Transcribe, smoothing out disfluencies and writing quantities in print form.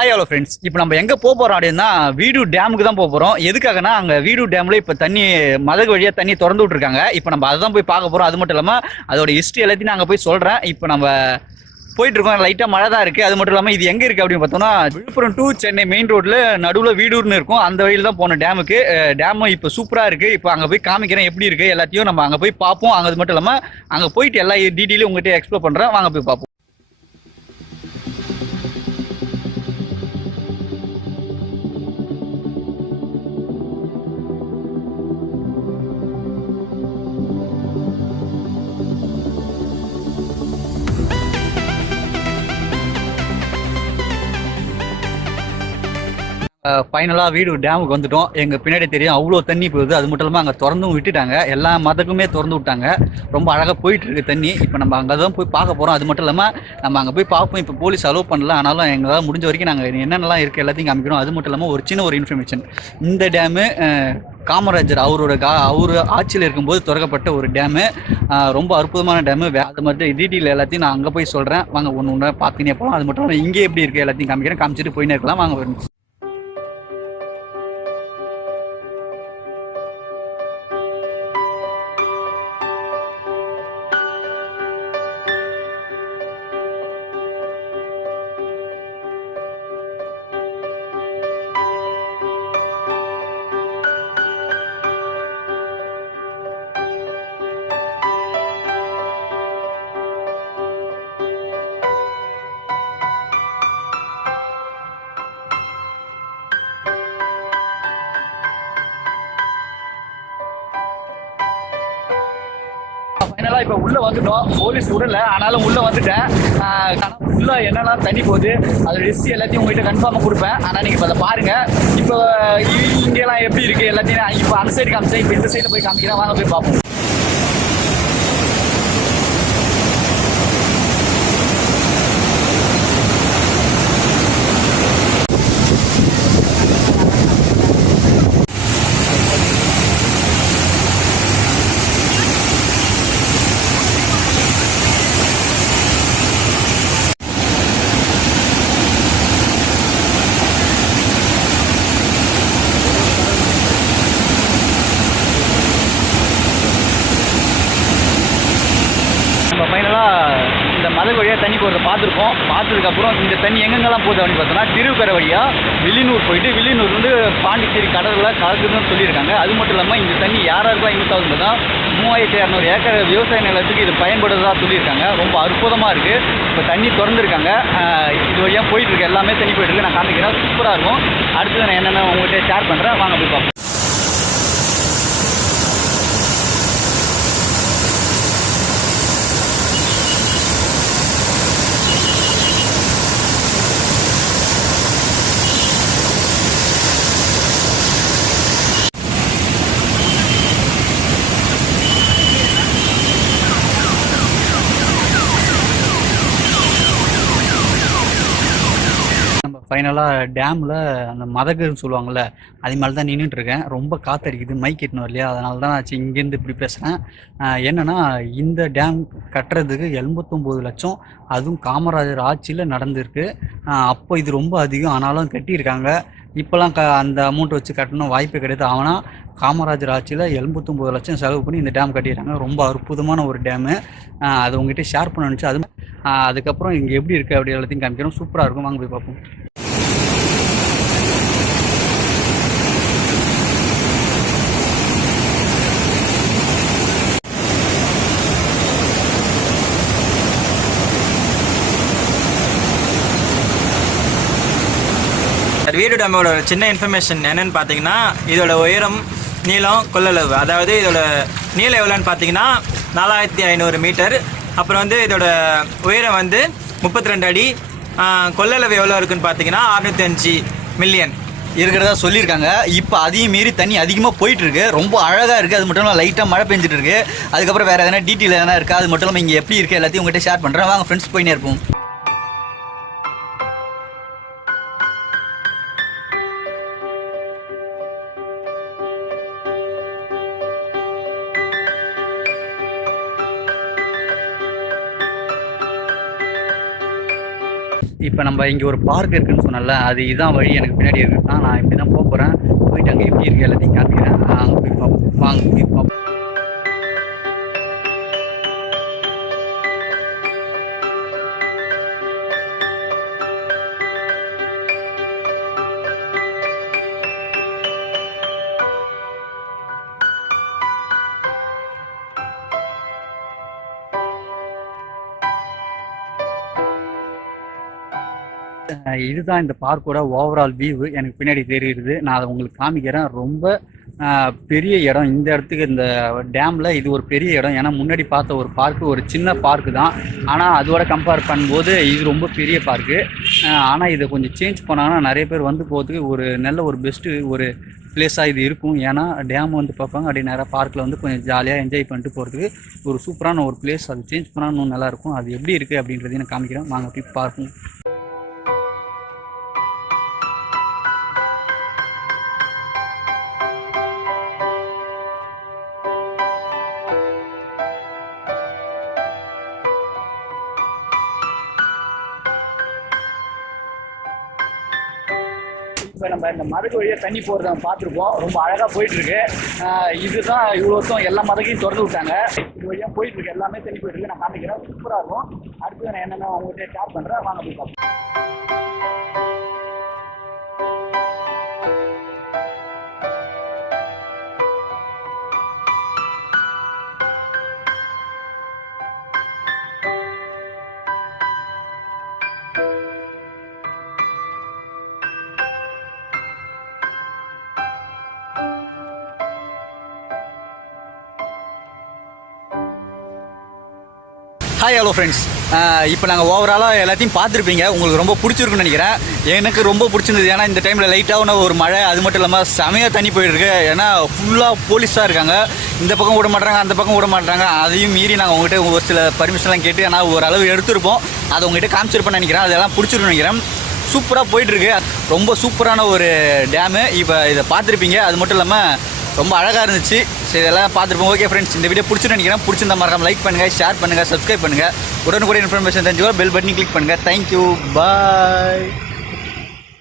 Hi hello friends, இப்போ நம்ம எங்கே போக போகிறோம் அப்படின்னா வீடு டேமுக்கு தான் போக போகிறோம். எதுக்காகனா அங்கே வீடு டேமில் இப்போ தண்ணி மதகு வழியாக தண்ணி திறந்து விட்ருக்காங்க. இப்போ நம்ம அதை தான் போய் பார்க்க போகிறோம். அது மட்டும் இல்லாமல் அதோட ஹிஸ்ட்ரி எல்லாத்தையும் நாங்கள் போய் சொல்கிறேன். இப்போ நம்ம போயிட்டுருக்கோம். லைட்டாக மழை தான் இருக்குது. அது மட்டும் இல்லாமல் இது எங்கே இருக்குது அப்படின்னு பார்த்தோம்னா விழுப்புரம் டு சென்னை மெயின் ரோட்டில் நடுவில் வீடூர்னு இருக்கும். அந்த வழியில் தான் போனோம் டேமுக்கு. டேமும் இப்போ சூப்பராக இருக்குது. இப்போ அங்கே போய் காமிக்கிறேன் எப்படி இருக்குது எல்லாத்தையும். நம்ம அங்கே போய் பார்ப்போம். அது மட்டும் இல்லாமல் அங்கே போயிட்டு எல்லா டீட்டெயிலும் உங்கள்கிட்ட எக்ஸ்ப்ளோர் பண்ணுறேன். வாங்க போய் பார்ப்போம். ஃபைனலாக வீடு டேமுக்கு வந்துட்டோம். எங்கள் பின்னாடி தெரியும் அவ்வளோ தண்ணி போகுது. அது மட்டும் இல்லாமல் அங்கே திறந்தும் விட்டுட்டாங்க. எல்லா மதக்குமே திறந்து விட்டாங்க. ரொம்ப அழகாக போயிட்டுருக்கு தண்ணி. இப்போ நம்ம அங்கே தான் போய் பார்க்க போகிறோம். அது மட்டும் இல்லாமல் நம்ம அங்கே போய் பார்ப்போம். இப்போ போலீஸ் அலோவ் பண்ணல. ஆனாலும் எங்களால் முடிஞ்ச வரைக்கும் நாங்கள் என்னென்னலாம் இருக்குது எல்லாத்தையும் காமிக்கிறோம். அது மட்டும் இல்லாமல் ஒரு சின்ன ஒரு இன்ஃபர்மேஷன், இந்த டேமு காமராஜர் அவர் ஆட்சியில் இருக்கும்போது திறக்கப்பட்ட ஒரு டேமு. ரொம்ப அற்புதமான டேமு. அது மாதிரி டீட்டெயில் எல்லாத்தையும் நான் அங்கே போய் சொல்கிறேன். வாங்க ஒன்று ஒன்று பார்த்துனே போகலாம். அது மட்டும் இல்லாமல் இங்கே எப்படி இருக்குது எல்லாத்தையும் காமிக்கிறேன். காமிச்சிட்டு போயினே இருக்கலாம். வாங்க. ஃபைனலாக இப்போ உள்ளே வந்துட்டோம். போலீஸ் விடல, ஆனாலும் உள்ளே வந்துட்டேன். உள்ளே என்னெல்லாம் தண்ணி போகுது அதோட ஹிஸ்ட்ரி எல்லாத்தையும் உங்கள்கிட்ட கன்ஃபார்மாக கொடுப்பேன். ஆனால் நீங்கள் இப்போ அதை பாருங்கள். இப்போ இங்கெல்லாம் எப்படி இருக்குது எல்லாத்தையும் இப்போ அந்த சைடு காமிச்சேன். இப்போ இந்த சைடில் போய் காமிக்கிறேன். வாங்க போய் பார்ப்போம். இந்த மலை வழியாக தண்ணி போகிறத பார்த்ததுக்கப்புறம் இந்த தண்ணி எங்கெங்கெல்லாம் போகுது அப்படின்னு பார்த்தோன்னா திருக்கரை வழியாக வில்லியனூர் போயிட்டு வில்லியனூர்லேருந்து பாண்டிச்சேரி கடலில் கலக்குதுன்னு சொல்லியிருக்காங்க. அது மட்டும் இல்லாமல் இந்த தண்ணி யாராருக்கும் யூஸ் ஆகுதுன்னு பார்த்தா 3200 ஏக்கர் விவசாய நிலத்துக்கு இது பயன்படுறதா சொல்லியிருக்காங்க. ரொம்ப அற்புதமாக இருக்குது. இப்போ தண்ணி திறந்துருக்காங்க. இது வழியாக போயிட்டுருக்கு. எல்லாமே தண்ணி போயிட்டுருக்கு. நான் காமிக்கிறேன். சூப்பராக இருக்கும். அடுத்தது நான் என்னென்ன உங்கள்கிட்ட ஷேர் பண்ணுறேன். வாங்க போய் பார்ப்போம். ஃபைனலாக டேமில் அந்த மதகுன்னு சொல்லுவாங்கள்ல, அது மேலே தான் நின்றுட்டுருக்கேன். ரொம்ப காற்றடிக்குது. மைக் எட்டுணும் இல்லையா, அதனால தான் நான் இங்கேருந்து இப்படி பேசுகிறேன். என்னென்னா இந்த டேம் கட்டுறதுக்கு 89 லட்சம், அதுவும் காமராஜர் ஆட்சியில் நடந்திருக்கு. அப்போ இது ரொம்ப அதிகம், ஆனாலும் கட்டியிருக்காங்க. இப்போலாம் அந்த அமௌண்ட் வச்சு கட்டணும் வாய்ப்பே கிடையாது. ஆனால் காமராஜர் ஆட்சியில் 89 லட்சம் செலவு பண்ணி இந்த டேம் கட்டியிருக்காங்க. ரொம்ப அற்புதமான ஒரு டேமு. அது உங்ககிட்ட ஷேர் பண்ண நினச்சி அதுக்கப்புறம் இங்கே எப்படி இருக்குது அப்படி எல்லாத்தையும் காமிக்கிறோம். சூப்பராக இருக்கும். வாங்க போய் பார்ப்போம். வீடு டேமோட சின்ன இன்ஃபர்மேஷன் என்னென்னு பார்த்தீங்கன்னா, இதோட உயரம், நீளம், கொள்ளளவு, அதாவது இதோட நீளம் எவ்வளோன்னு பார்த்தீங்கன்னா 4500 மீட்டர். அப்புறம் வந்து இதோட உயரம் வந்து 32 அடி, கொள்ளளவு எவ்வளோ இருக்குன்னு பார்த்தீங்கன்னா 605 மில்லியன் இருக்கிறதா சொல்லியிருக்காங்க. இப்போ அதையும் மீறி தண்ணி அதிகமாக போயிட்டு இருக்கு, ரொம்ப அழகாக இருக்குது. அது மட்டும் இல்லாமல் லைட்டாக மழை பெஞ்சிட்டு இருக்கு. அதுக்கப்புறம் வேறு எதனா டீட்டெயில் எதனா இருக்கா, அது மட்டும் இல்லாமல் இங்கே எப்படி இருக்குது எல்லாத்தையும் உங்கள்கிட்ட ஷேர் பண்ணுறேன். வாங்க ஃப்ரெண்ட்ஸ் போயினே இருப்போம். இப்போ நம்ம இங்கே ஒரு பார்க் இருக்குன்னு சொன்னல, அது இதான் வழி. எனக்கு பின்னாடி இருக்குன்னா நான் இப்படி தான் போகிறேன். போயிட்டு அங்கே எப்படி இருக்குது எல்லாத்தையும் காமிக்கிறேன். அங்கே போய் பார்ப்போம். வாங்க போய் பார்ப்போம். இதுதான் இந்த பார்க்கோட ஓவரால் வியூ. எனக்கு பின்னாடி தெரியுது, நான் அதை உங்களுக்கு காமிக்கிறேன். ரொம்ப பெரிய இடம். இந்த இடத்துக்கு இந்த டேமில் இது ஒரு பெரிய இடம். ஏன்னா முன்னாடி பார்த்த ஒரு பார்க்கு ஒரு சின்ன பார்க்கு தான், ஆனால் அதோட கம்பேர் பண்ணும்போது இது ரொம்ப பெரிய பார்க்கு. ஆனால் இதை கொஞ்சம் சேஞ்ச் பண்ணாங்கன்னா நிறைய பேர் வந்து போகிறதுக்கு ஒரு நல்ல ஒரு பெஸ்ட்டு ஒரு பிளேஸாக இது இருக்கும். ஏன்னா டேம் வந்து பார்ப்பாங்க, அப்படி நேராக பார்க்கில் வந்து கொஞ்சம் ஜாலியாக என்ஜாய் பண்ணிட்டு போகிறதுக்கு ஒரு சூப்பரான ஒரு பிளேஸ். அது சேஞ்ச் பண்ணால் இன்னும் நல்லாயிருக்கும். அது எப்படி இருக்குது அப்படின்றதையும் நான் காமிக்கிறேன். வாங்க போய் பார்ப்போம். இப்போ நம்ம இந்த மதகு வழியாக தண்ணி போகிறத பார்த்துருப்போம். ரொம்ப அழகாக போயிட்டுருக்கு. இதுதான் இவ்வளோத்தும் எல்லா மதகையும் திறந்து விட்டாங்க. இது வழியாக போயிட்டுருக்கு, எல்லாமே தண்ணி போயிட்டுருக்கு. நான் காமிக்கிறேன், சூப்பராக இருக்கும். அடுத்து நான் என்னென்ன அவங்ககிட்ட ஷேர் பண்ணுறேன். வாங்க போய் பார்ப்போம். Hi hello friends. இப்போ நாங்கள் ஓவராலாக எல்லாத்தையும் பார்த்துருப்பீங்க. உங்களுக்கு ரொம்ப பிடிச்சிருக்குன்னு நினைக்கிறேன். எனக்கு ரொம்ப பிடிச்சிருந்தது. ஏன்னா இந்த டைமில் லைட்டாக ஒரு மழை, அது மட்டும் இல்லாமல் செமையாக தண்ணி போயிட்டுருக்கு. ஏன்னா ஃபுல்லாக போலீஸாக இருக்காங்க. இந்த பக்கம் விட மாட்டாங்க, அந்த பக்கம் விட மாட்டாங்க. அதையும் மீறி நாங்கள் உங்கள்கிட்ட ஒரு சில பர்மிஷன்லாம் கேட்டு ஆனால் ஓரளவு எடுத்திருப்போம். அதை உங்கள்கிட்ட காமிச்சிருப்பேன்னு நினைக்கிறேன். அதெல்லாம் பிடிச்சிருக்குன்னு நினைக்கிறேன். சூப்பராக போயிட்டுருக்கு. ரொம்ப சூப்பரான ஒரு டேமு. இப்போ இதை பார்த்துருப்பீங்க. அது மட்டும் இல்லாமல் ரொம்ப அழகாக இருந்துச்சு. சரி, இதெல்லாம் பார்த்துருப்போம். ஓகே ஃப்ரெண்ட்ஸ், இந்த வீடியோ பிடிச்சின்னு நினைக்கிறேன். பிடிச்சிருந்தா மறக்காம லைக் பண்ணுங்கள், ஷேர் பண்ணுங்கள், சப்ஸ்கிரைப் பண்ணுங்கள். உடனுக்குடைய இன்ஃபர்மேஷன் தெரிஞ்சுக்கோ பெல் பட்டனை கிளிக் பண்ணுங்கள். தேங்க்யூ, பாய்.